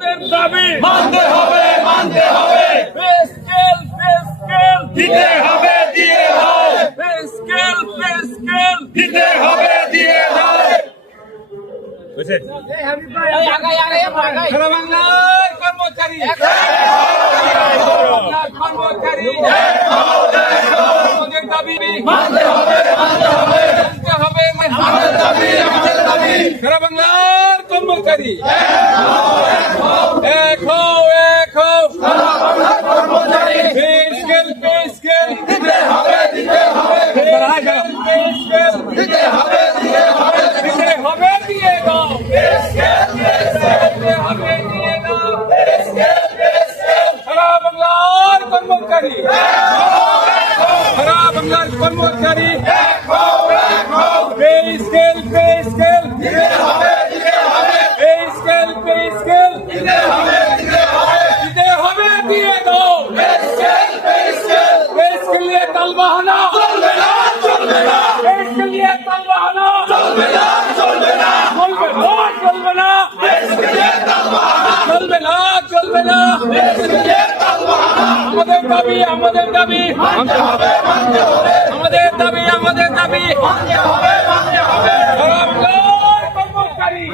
দাবি মানতে হবে পে স্কেল দিতে হবে দিয়ে দাও পে স্কেল দিতে হবে দিয়ে দাও সারা বাংলার কর্মচারী আমাদের দাবি মানতে হবে আমাদের দাবি সারা বাংলার কর্মচারী এক হও কর্মচারী পে স্কেল দিতে হবে দিতে হবে দিতে হবে দিতে হবে দিয়ে দাও দিতে হবে দিয়ে দাও সারা বাংলার কর্মচারী সারা বাংলার কর্মচারী পে স্কেল দিতে হবে পে স্কেল দিতে হবে দিতে হবে দিয়ে দাও পে স্কেল নিয়ে তাল বাহানা চলবে না পে স্কেল নিয়ে তাল বাহানা চলবে না চলবে না আমাদের দাবি মানতে হবে আমাদের দাবি মানতে হবে সারা বাংলার কর্মচারী